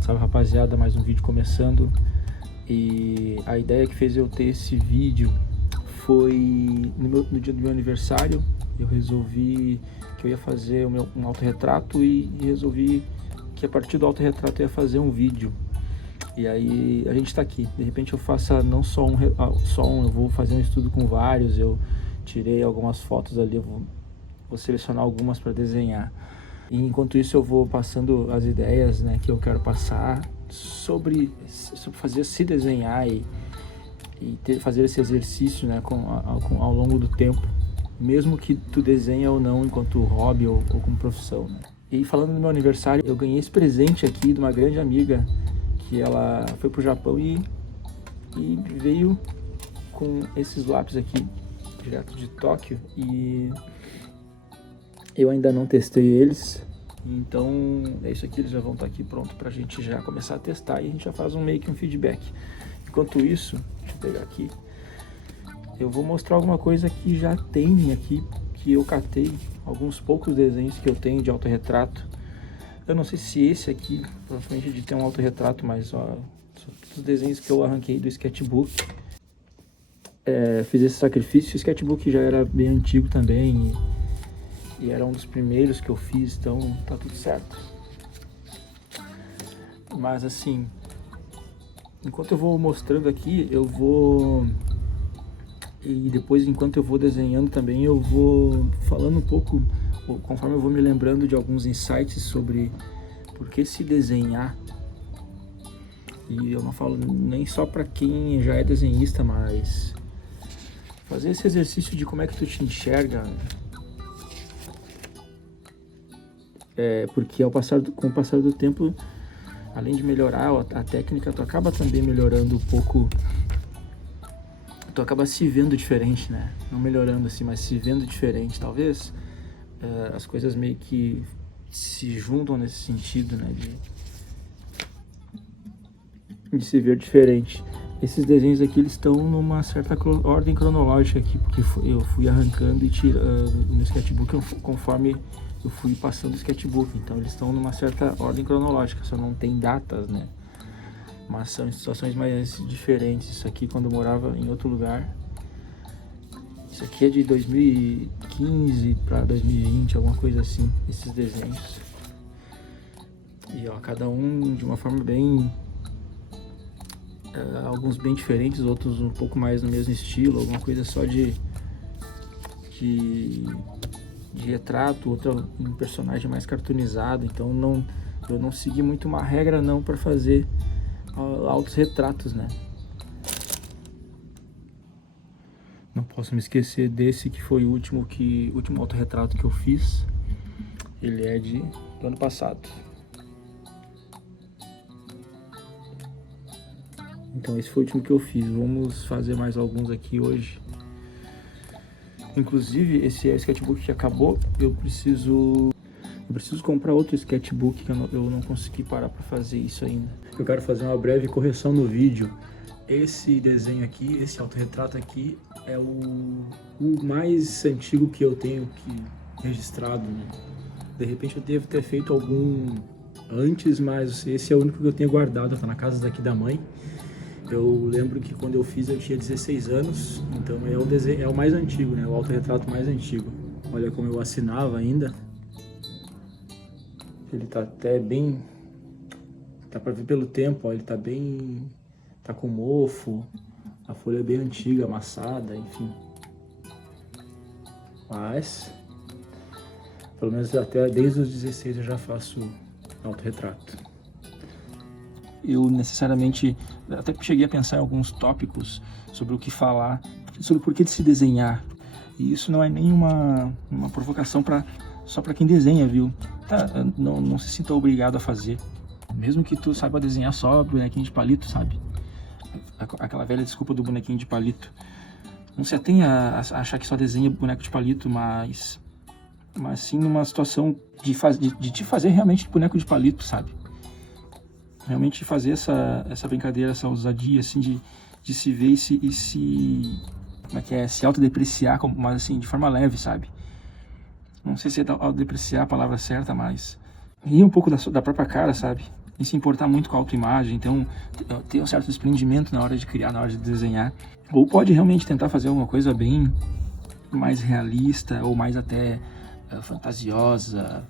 Salve rapaziada, mais um vídeo começando. E a ideia que fez eu ter esse vídeo foi no dia do meu aniversário. Eu resolvi que eu ia fazer um autorretrato e resolvi que a partir do autorretrato eu ia fazer um vídeo. E aí a gente tá aqui, de repente eu faça não só eu vou fazer um estudo com vários. Eu tirei algumas fotos ali, eu vou selecionar algumas para desenhar. E enquanto isso eu vou passando as ideias, né, que eu quero passar sobre fazer se desenhar e fazer esse exercício, né, ao longo do tempo, mesmo que tu desenha ou não enquanto hobby ou como profissão, né? E falando do meu aniversário, eu ganhei esse presente aqui de uma grande amiga, que ela foi pro Japão e veio com esses lápis aqui direto de Tóquio, e eu ainda não testei eles, então é isso aqui. Eles já vão estar aqui pronto pra gente já começar a testar e a gente já faz meio que um feedback. Enquanto isso, deixa eu pegar aqui, eu vou mostrar alguma coisa que já tem aqui, que eu catei, alguns poucos desenhos que eu tenho de autorretrato. Eu não sei se esse aqui, provavelmente de ter um autorretrato, mas ó, são os desenhos que eu arranquei do sketchbook. Fiz esse sacrifício. O sketchbook já era bem antigo também, e era um dos primeiros que eu fiz, então tá tudo certo. Mas assim, enquanto eu vou mostrando aqui, e depois enquanto eu vou desenhando também, eu vou falando um pouco, conforme eu vou me lembrando de alguns insights sobre por que se desenhar. E eu não falo nem só para quem já é desenhista, mas fazer esse exercício de como é que tu te enxerga. Porque com o passar do tempo, além de melhorar a técnica, tu acaba também melhorando um pouco, tu acaba se vendo diferente, né? Não melhorando assim, mas se vendo diferente. Talvez as coisas meio que se juntam nesse sentido, né? De se ver diferente. Esses desenhos aqui, eles estão numa certa ordem cronológica aqui, porque eu fui arrancando e tirando no sketchbook conforme eu fui passando o sketchbook. Então eles estão numa certa ordem cronológica, só não tem datas, né? Mas são situações mais diferentes. Isso aqui quando eu morava em outro lugar. Isso aqui é de 2015 para 2020, alguma coisa assim, esses desenhos. E ó, cada um de uma forma bem... alguns bem diferentes, outros um pouco mais no mesmo estilo, alguma coisa só de retrato, outro um personagem mais cartoonizado. Então eu não segui muito uma regra não para fazer altos retratos, né? Não posso me esquecer desse que foi o último autorretrato que eu fiz. Ele é do ano passado. Então esse foi o último que eu fiz. Vamos fazer mais alguns aqui hoje. Inclusive esse sketchbook que acabou, eu preciso comprar outro sketchbook, que eu não consegui parar para fazer isso ainda. Eu quero fazer uma breve correção no vídeo. Esse desenho aqui, esse autorretrato aqui, é o mais antigo que eu tenho registrado, né? De repente eu devo ter feito algum antes, mas esse é o único que eu tenho guardado, tá na casa daqui da mãe. Eu lembro que quando eu fiz eu tinha 16 anos, então é o mais antigo, né? O autorretrato mais antigo. Olha como eu assinava ainda. Ele tá até bem... Dá pra ver pelo tempo, ó, ele tá bem... Tá com mofo, a folha é bem antiga, amassada, enfim. Mas Pelo menos até desde os 16 eu já faço autorretrato. Eu necessariamente até cheguei a pensar em alguns tópicos sobre o que falar, sobre o porquê de se desenhar. E isso não é nenhuma provocação só para quem desenha, viu? Tá, não se sinta obrigado a fazer. Mesmo que tu saiba desenhar só bonequinho de palito, sabe? Aquela velha desculpa do bonequinho de palito. Não se atenha a achar que só desenha boneco de palito, mas sim numa situação de te fazer realmente boneco de palito, sabe? Realmente fazer essa brincadeira, essa ousadia, assim, de se ver e se como é que é? Se autodepreciar, mas assim, de forma leve, sabe? Não sei se é autodepreciar a palavra certa, mas rir um pouco da própria cara, sabe? E se importar muito com a autoimagem, então ter um certo desprendimento na hora de criar, na hora de desenhar. Ou pode realmente tentar fazer alguma coisa bem mais realista, ou mais até fantasiosa,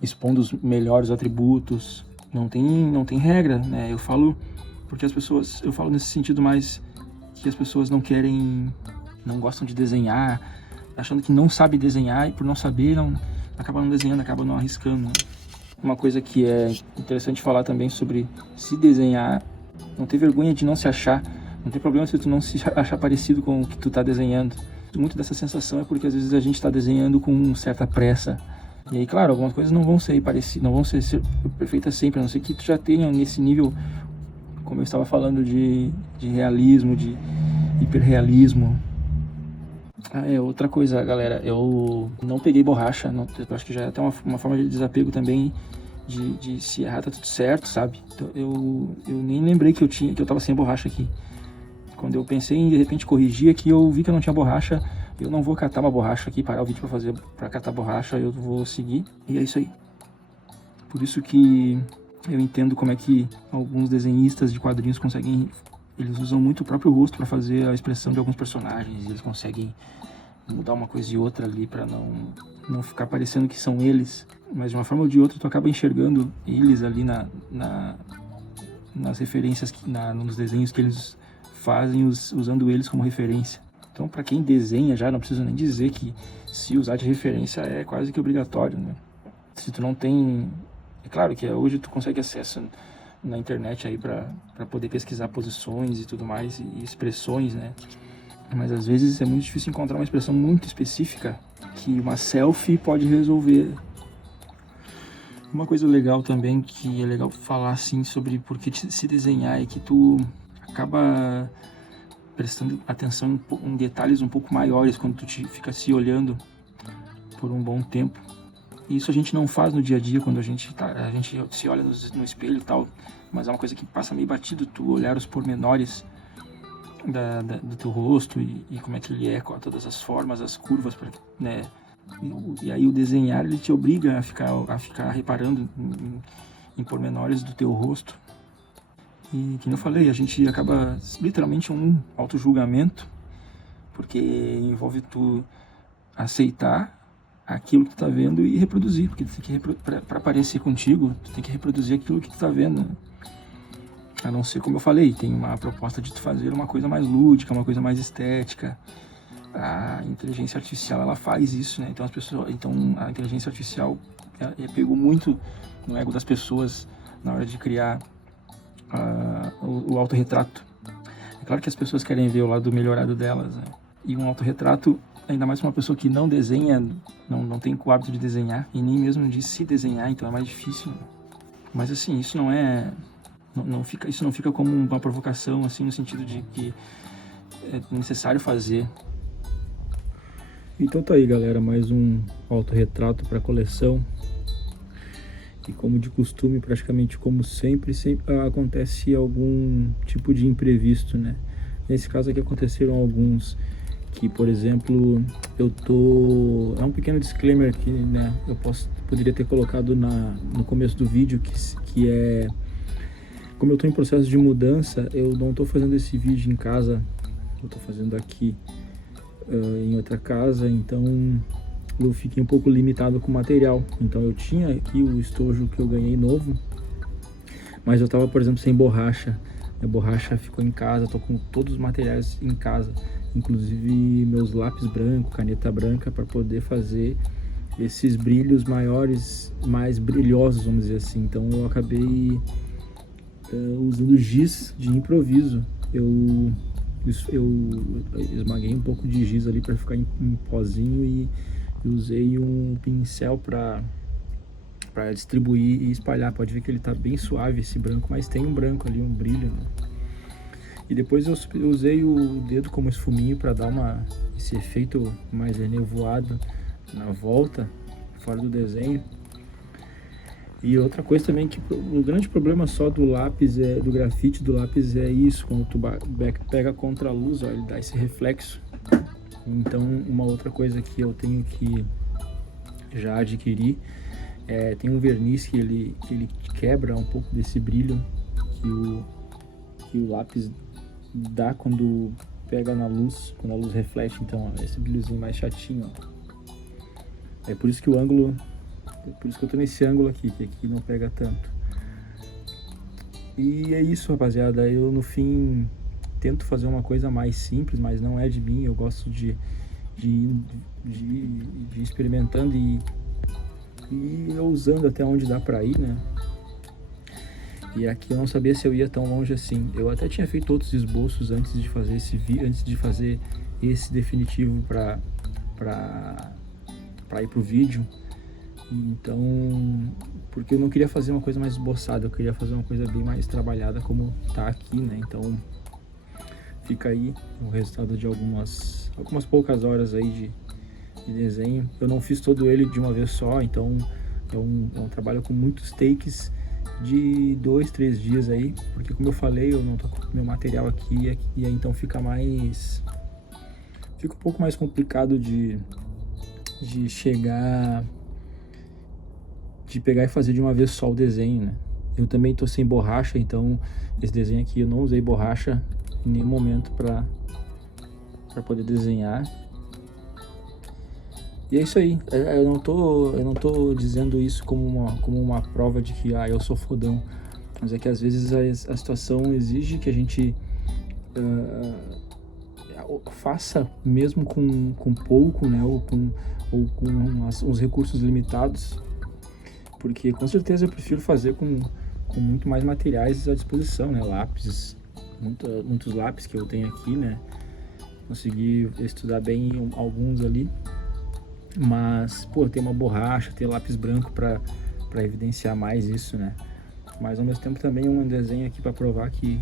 expondo os melhores atributos. Não tem regra, né? Eu falo nesse sentido mais que as pessoas não gostam de desenhar, achando que não sabe desenhar e por não saber acaba não desenhando, acaba não arriscando. Uma coisa que é interessante falar também sobre se desenhar, não ter vergonha de não se achar, não tem problema se tu não se achar parecido com o que tu tá desenhando. Muito dessa sensação é porque às vezes a gente está desenhando com certa pressa. E aí, claro, algumas coisas não vão ser parecidas, não vão ser perfeitas sempre, a não ser que tu já tenha nesse nível, como eu estava falando, de realismo, de hiperrealismo. Outra coisa, galera, eu não peguei borracha, eu acho que já é até uma forma de desapego também, de se errar tá tudo certo, sabe? Então, eu nem lembrei que eu tava sem borracha aqui. Quando eu pensei em, de repente, corrigir aqui, eu vi que eu não tinha borracha. Eu não vou catar uma borracha aqui, parar o vídeo pra catar borracha, eu vou seguir. E é isso aí. Por isso que eu entendo como é que alguns desenhistas de quadrinhos eles usam muito o próprio rosto para fazer a expressão de alguns personagens. Eles conseguem mudar uma coisa e outra ali para não ficar parecendo que são eles. Mas de uma forma ou de outra tu acaba enxergando eles ali nas referências, nos desenhos que eles fazem, usando eles como referência. Então, para quem desenha já, não preciso nem dizer que se usar de referência é quase que obrigatório, né? Se tu não tem... É claro que hoje tu consegue acesso na internet aí para poder pesquisar posições e tudo mais, e expressões, né? Mas às vezes é muito difícil encontrar uma expressão muito específica que uma selfie pode resolver. Uma coisa legal também, que é legal falar assim sobre por que se desenhar, é que tu acaba prestando atenção em detalhes um pouco maiores quando tu fica se olhando por um bom tempo. E isso a gente não faz no dia a dia, quando a gente se olha no espelho e tal, mas é uma coisa que passa meio batido, tu olhar os pormenores do teu rosto e como é que ele é, com todas as formas, as curvas, né? E aí o desenhar, ele te obriga a ficar reparando em pormenores do teu rosto. E, como eu falei, a gente acaba literalmente um auto-julgamento, porque envolve tu aceitar aquilo que tu tá vendo e reproduzir, porque tu tem que, pra parecer contigo, tu tem que reproduzir aquilo que tu tá vendo, né? A não ser, como eu falei, tem uma proposta de tu fazer uma coisa mais lúdica, uma coisa mais estética. A inteligência artificial, ela faz isso, né? Então a inteligência artificial pegou muito no ego das pessoas na hora de criar o autorretrato. É claro que as pessoas querem ver o lado melhorado delas, né? E um autorretrato, ainda mais para uma pessoa que não desenha, não tem o hábito de desenhar, e nem mesmo de se desenhar, então é mais difícil. Mas assim, isso não fica como uma provocação, assim, no sentido de que é necessário fazer. Então tá aí, galera, mais um autorretrato para coleção. E como de costume, praticamente como sempre acontece algum tipo de imprevisto, né? Nesse caso aqui aconteceram alguns que, por exemplo, é um pequeno disclaimer que, né, poderia ter colocado no começo do vídeo, que é, como eu estou em processo de mudança, eu não estou fazendo esse vídeo em casa, eu estou fazendo aqui em outra casa, então eu fiquei um pouco limitado com o material. Então eu tinha aqui o estojo que eu ganhei novo, mas eu estava, por exemplo, sem borracha. A borracha ficou em casa, estou com todos os materiais em casa, inclusive meus lápis branco, caneta branca, para poder fazer esses brilhos maiores, mais brilhosos, vamos dizer assim. Então eu acabei usando giz de improviso. Eu esmaguei um pouco de giz ali para ficar em pozinho e usei um pincel para distribuir e espalhar. Pode ver que ele tá bem suave esse branco, mas tem um branco ali, um brilho, né? E depois eu usei o dedo como esfuminho para dar esse efeito mais enevoado na volta, fora do desenho. E outra coisa também, que o grande problema só do lápis, do grafite do lápis é isso, quando tu pega contra a luz, ó, ele dá esse reflexo. Então uma outra coisa que eu tenho que já adquirir, tem um verniz que ele quebra um pouco desse brilho que o lápis dá quando pega na luz, quando a luz reflete. Então ó, esse brilhozinho mais chatinho, ó. É por isso que por isso que eu tô nesse ângulo aqui, que aqui não pega tanto. E é isso, rapaziada. Eu no fim tento fazer uma coisa mais simples, mas não é de mim. Eu gosto de ir experimentando e usando até onde dá pra ir, né? E aqui eu não sabia se eu ia tão longe assim. Eu até tinha feito outros esboços antes de fazer esse definitivo pra ir pro vídeo. Então, porque eu não queria fazer uma coisa mais esboçada, eu queria fazer uma coisa bem mais trabalhada como tá aqui, né? Então fica aí o resultado de algumas poucas horas aí de desenho. Eu não fiz todo ele de uma vez só, então é um trabalho com muitos takes de 2, 3 dias aí, porque como eu falei, eu não tô com meu material aqui, e aí então fica um pouco mais complicado de pegar e fazer de uma vez só o desenho, né? Eu também tô sem borracha, então esse desenho aqui eu não usei borracha em nenhum momento para poder desenhar. E é isso aí. Eu não tô dizendo isso como uma prova de que eu sou fodão, mas é que às vezes a situação exige que a gente faça mesmo com pouco, né? Ou com uns recursos limitados, porque com certeza eu prefiro fazer com muito mais materiais à disposição, né? Lápis, muitos lápis que eu tenho aqui, né? Consegui estudar bem alguns ali, mas pô, tem uma borracha, tem lápis branco para evidenciar mais isso, né? Mas ao mesmo tempo também um desenho aqui para provar que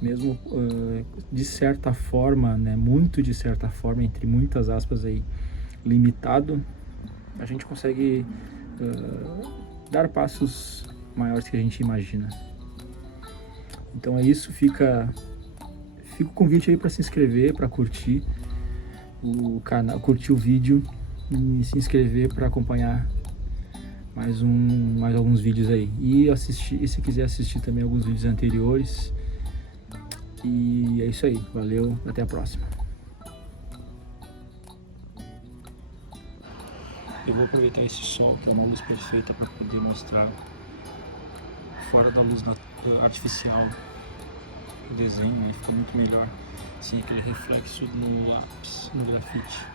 mesmo de certa forma, né, muito de certa forma, entre muitas aspas aí, limitado, a gente consegue dar passos maiores que a gente imagina. Então é isso, fica o convite aí para se inscrever, para curtir o canal, curtir o vídeo e se inscrever para acompanhar mais alguns vídeos aí, e se quiser assistir também alguns vídeos anteriores. E é isso aí, valeu, até a próxima. Eu vou aproveitar esse sol, que é uma luz perfeita, para poder mostrar fora da luz artificial o desenho. Ele fica muito melhor sem aquele reflexo no lápis, no grafite.